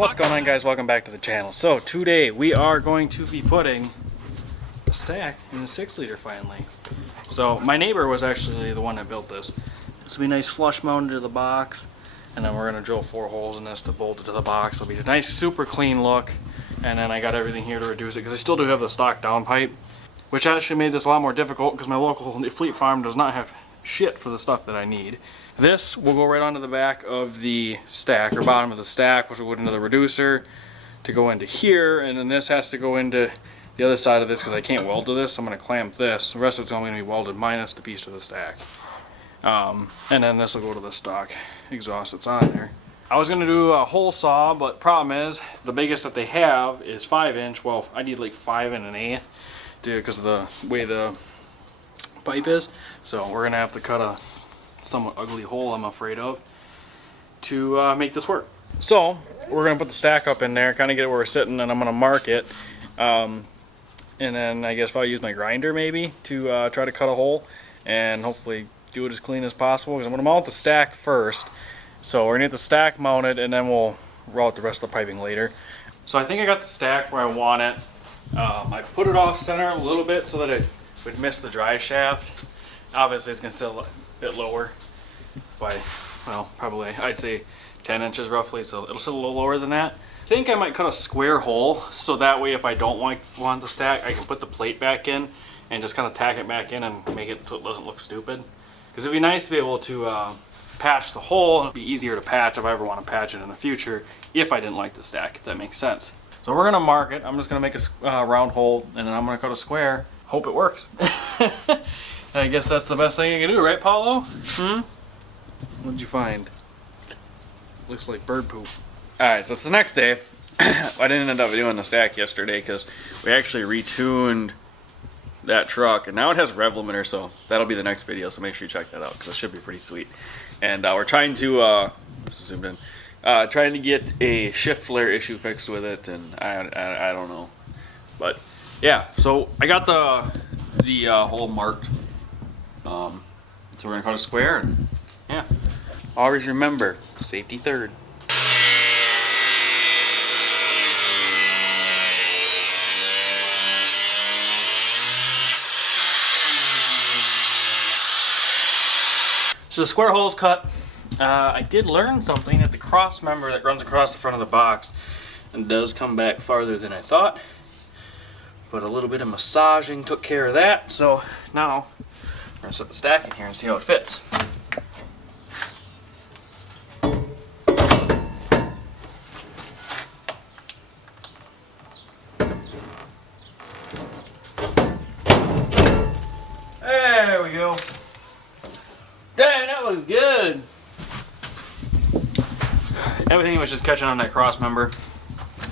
What's going on, guys? Welcome back to the channel. So today we are going to be putting a stack in the 6-liter finally. So my neighbor was actually the one that built this. This will be nice flush mounted to the box, and then we're going to drill 4 holes in this to bolt it to the box. It'll be a nice super clean look, and then I got everything here to reduce it because I still do have the stock downpipe, which actually made this a lot more difficult because my local Fleet Farm does not have shit for the stuff that I need. This will go right onto the back of the stack, or bottom of the stack, which will go into the reducer to go into here, and then this has to go into the other side of this because I can't weld to this. So I'm going to clamp this. The rest of it's only going to be welded minus the piece to the stack. And then this will go to the stock exhaust that's on there. I was going to do a hole saw, but problem is the biggest that they have is 5-inch. Well, I need like 5 1/8 because of the way the pipe is. So we're going to have to cut a somewhat ugly hole, I'm afraid of, to make this work. So we're going to put the stack up in there, kind of get it where we're sitting, and I'm going to mark it. And then I guess I'll use my grinder maybe to try to cut a hole and hopefully do it as clean as possible, because I'm going to mount the stack first. So we're going to get the stack mounted, and then we'll roll out the rest of the piping later. So I think I got the stack where I want it. I put it off center a little bit so that it would miss the dry shaft. Obviously it's going to sit a bit lower by, well, probably I'd say 10 inches roughly, so it'll sit a little lower than that. I think I might cut a square hole so that way if I don't want the stack, I can put the plate back in and just kind of tack it back in and make it so it doesn't look stupid. Because it'd be nice to be able to patch the hole. It'd be easier to patch if I ever want to patch it in the future if I didn't like the stack, if that makes sense. So we're going to mark it. I'm just going to make a round hole, and then I'm going to cut a square. Hope it works. I guess that's the best thing you can do, right, Paulo? What'd you find? Looks like bird poop. Alright, so it's the next day. I didn't end up doing the stack yesterday because we actually retuned that truck, and now it has rev limiter, so that'll be the next video, so make sure you check that out because it should be pretty sweet. And we're trying to zoomed in, trying to get a shift flare issue fixed with it, and I don't know, but yeah. So I got the hole marked, so we're gonna cut a square, and yeah, always remember, safety third. So the square hole's cut. I did learn something that the cross member that runs across the front of the box and does come back farther than I thought. But a little bit of massaging took care of that. So now we're gonna set the stack in here and see how it fits. There we go. Dang, that looks good. Everything was just catching on that cross member.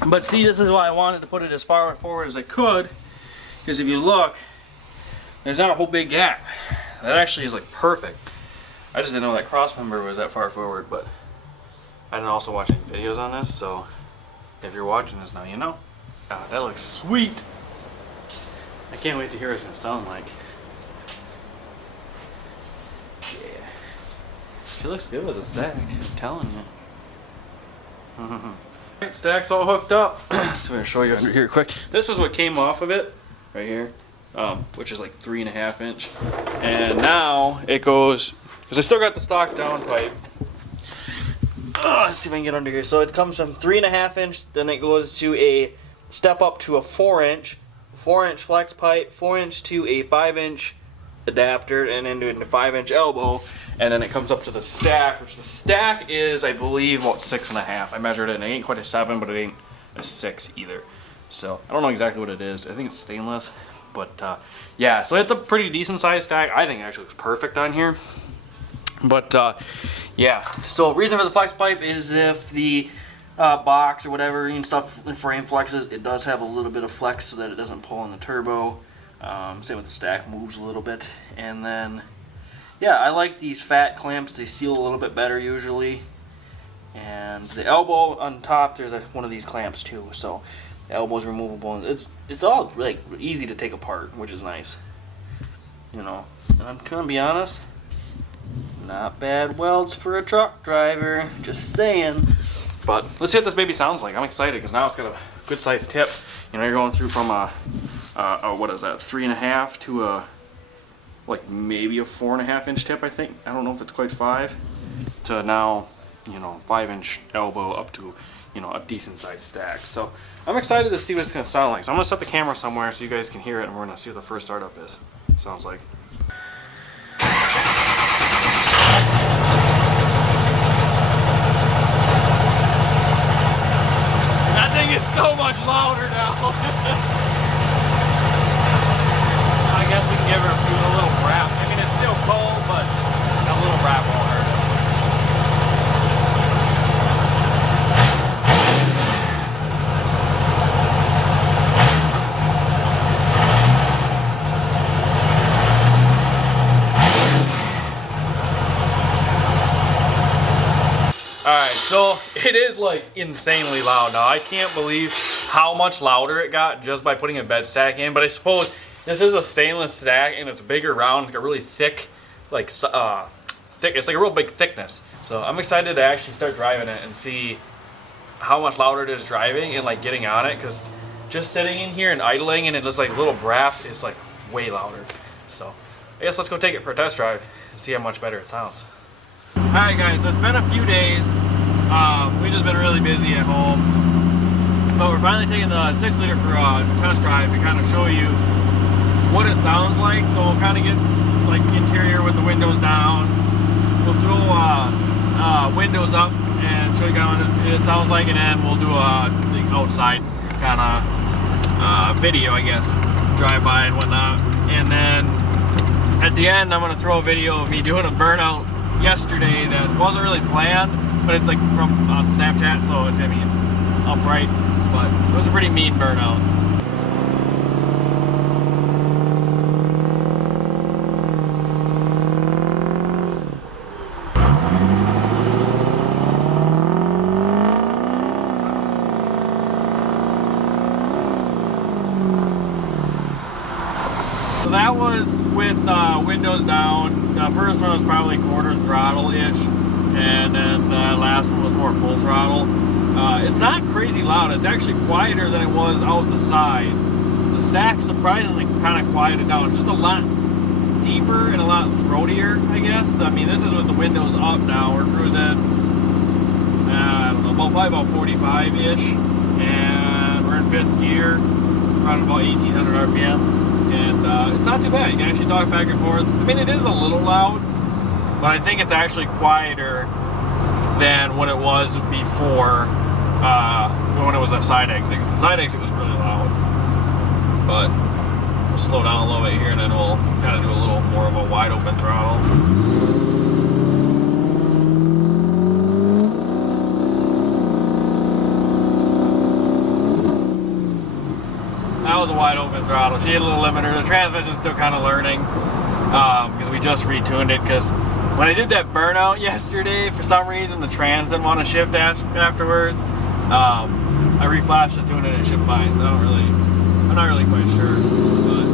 But see, this is why I wanted to put it as far forward as I could, because if you look, there's not a whole big gap. That actually is like perfect. I just didn't know that cross member was that far forward, but I didn't also watch any videos on this, so if you're watching this now, you know. Oh, that looks sweet. I can't wait to hear what it's gonna sound like. She looks good with the stack, I'm telling you. Alright, stack's all hooked up. So I'm going to show you under here quick. This is what came off of it, right here, which is like 3.5 inch. And now it goes, because I still got the stock down pipe. Let's see if I can get under here. So it comes from 3.5 inch, then it goes to a step up to a 4-inch, 4-inch flex pipe, 4-inch to a 5-inch adapter, and then to a 5-inch elbow, and then it comes up to the stack, which the stack is, I believe, about 6.5. I measured it, and it ain't quite a 7, but it ain't a 6 either. So I don't know exactly what it is. I think it's stainless, but yeah. So it's a pretty decent sized stack. I think it actually looks perfect on here. But yeah. So reason for the flex pipe is if the box or whatever stuff in frame flexes, it does have a little bit of flex so that it doesn't pull on the turbo. Same with the stack, moves a little bit. And then, yeah, I like these fat clamps. They seal a little bit better usually. And the elbow on top, there's one of these clamps too. So the elbow's removable. It's all like easy to take apart, which is nice. You know, and I'm gonna be honest, not bad welds for a truck driver. Just saying. But let's see what this baby sounds like. I'm excited because now it's got a good sized tip. You know, you're going through from a what is that, 3.5 to a like maybe a 4.5 inch tip, I think. I don't know if it's quite 5, to now, you know, 5-inch elbow up to, you know, a decent sized stack. So I'm excited to see what it's gonna sound like. So I'm gonna set the camera somewhere so you guys can hear it, and we're gonna see what the first startup is. Sounds like. That thing is so much louder now. I guess we can give her a little rap. I mean, it's still cold, but a little rap won't hurt. Alright, so it is like insanely loud now. I can't believe how much louder it got just by putting a bed stack in, but I suppose this is a stainless stack and it's bigger round. It's got really thick, like it's like a real big thickness. So I'm excited to actually start driving it and see how much louder it is driving and like getting on it, because just sitting in here and idling and it just like little brass is like way louder. So I guess let's go take it for a test drive and see how much better it sounds. Alright guys, so it's been a few days. We've just been really busy at home. But we're finally taking the 6-liter for a test drive to kind of show you what it sounds like. So we'll kind of get like interior with the windows down. We'll throw windows up and show you kind of what it sounds like, and then we'll do a outside kind of video, I guess, drive by and whatnot. And then at the end, I'm going to throw a video of me doing a burnout yesterday that wasn't really planned, but it's like from on Snapchat, so it's gonna be upright, but it was a pretty mean burnout. So that was with windows down. The first one was probably quarter throttle-ish, and then the last one was more full throttle. It's not crazy loud. It's actually quieter than it was out the side. The stack surprisingly kind of quieted down. It's just a lot deeper and a lot throatier, I guess. I mean, this is with the windows up now. We're cruising, I don't know, probably about 45-ish, and we're in 5th gear, around about 1,800 RPM. And it's not too bad. You can actually talk back and forth. I mean, it is a little loud, but I think it's actually quieter than what it was before, when it was a side exit. 'Cause the side exit was really loud. But we'll slow down a little bit here, and then we'll kind of do a little more of a wide open throttle. That was a wide open throttle. She had a little limiter. The transmission's still kind of learning, because we just retuned it. Because when I did that burnout yesterday, for some reason the trans didn't want to shift afterwards. I reflashed the tune and it shipped fine. So I'm not really quite sure. But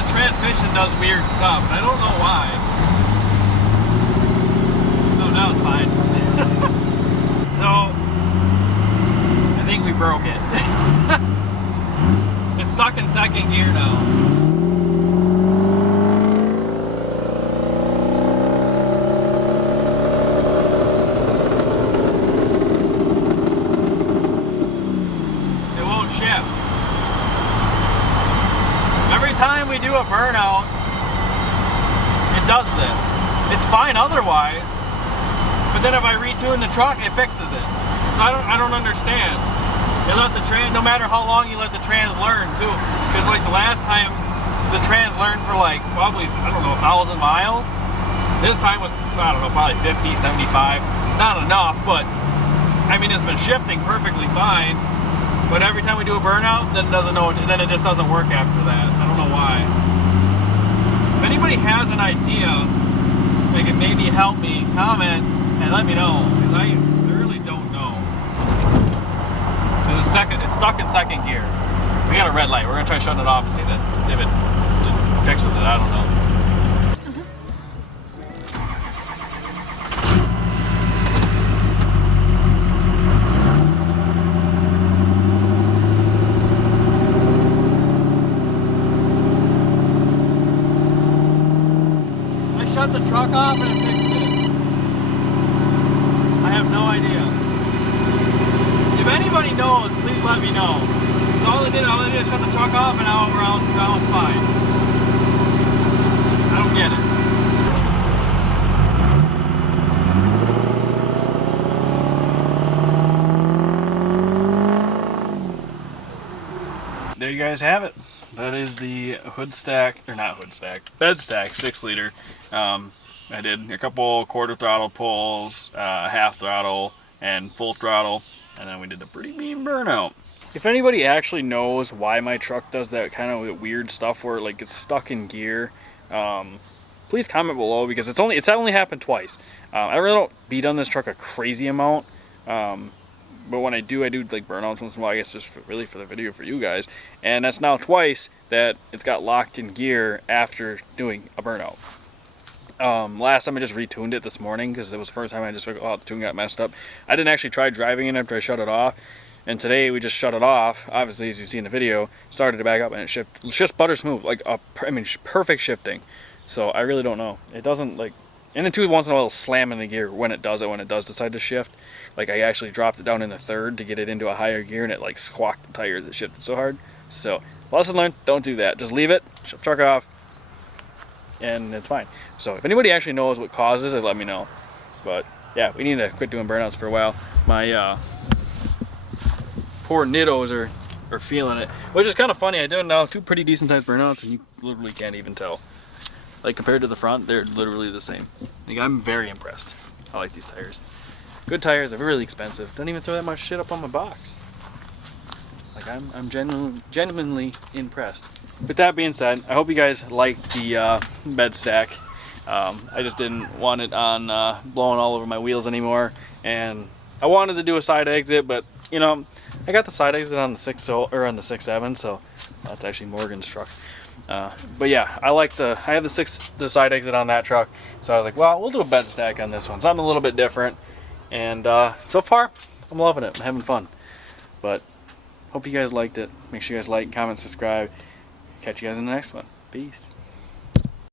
the transmission does weird stuff. I don't know why. Oh, now it's fine. So, I think we broke it. It's stuck in second gear now. It won't shift. Every time we do a burnout, it does this. It's fine otherwise, but then if I retune the truck, it fixes it. So I don't understand. They let the trans, no matter how long you let the trans learn too, because like the last time the trans learned for like probably, I don't know, 1,000 miles. This time was, I don't know, probably 50, 75. Not enough, but I mean it's been shifting perfectly fine. But every time we do a burnout, then it doesn't know, then it just doesn't work after that. I don't know why. If anybody has an idea, they can maybe help me comment and let me know, because I really don't know. It's stuck in second gear. We got a red light. We're gonna try shutting it off and see that if it fixes it. I don't know. I shut the truck off and it fixed it. I have no idea. If anybody knows, please let me know. So all I did is shut the truck off and now it's fine. I don't get it. There you guys have it. That is the hood stack, or not hood stack, bed stack 6 liter. I did a couple quarter throttle pulls, half throttle, and full throttle, and then we did a pretty mean burnout. If anybody actually knows why my truck does that kind of weird stuff where it like gets stuck in gear, please comment below, because it's only happened twice. I really don't beat on this truck a crazy amount, but when I do like burnouts once in a while, I guess just really for the video for you guys. And that's now twice that it's got locked in gear after doing a burnout. Last time I just retuned it this morning because it was the first time I just figured, oh, the tune got messed up. I didn't actually try driving it after I shut it off. And today we just shut it off, obviously, as you see in the video, started it back up, and it shifts butter smooth, like perfect shifting. So I really don't know. It doesn't like, and then too once in a while it'll slam in the gear when it does decide to shift. Like I actually dropped it down in the third to get it into a higher gear, and it like squawked the tires. It shifted so hard. So lesson learned: don't do that. Just leave it, shut the truck off, and it's fine. So if anybody actually knows what causes it, let me know. But yeah, we need to quit doing burnouts for a while. My poor nittos are feeling it, which is kind of funny. I did now 2 pretty decent sized burnouts, and you literally can't even tell. Like compared to the front, they're literally the same. Like, I'm very impressed. I like these tires. Good tires. They're really expensive. Don't even throw that much shit up on my box. Like I'm genuinely impressed. With that being said, I hope you guys liked the bed stack. I just didn't want it on blowing all over my wheels anymore, and I wanted to do a side exit, but you know, I got the side exit on the 6.7, so that's actually Morgan's truck. But yeah, I have the side exit on that truck, so I was like, well, we'll do a bed stack on this one, something a little bit different. And so far, I'm loving it. I'm having fun. But hope you guys liked it. Make sure you guys like, comment, subscribe. Catch you guys in the next one. Peace.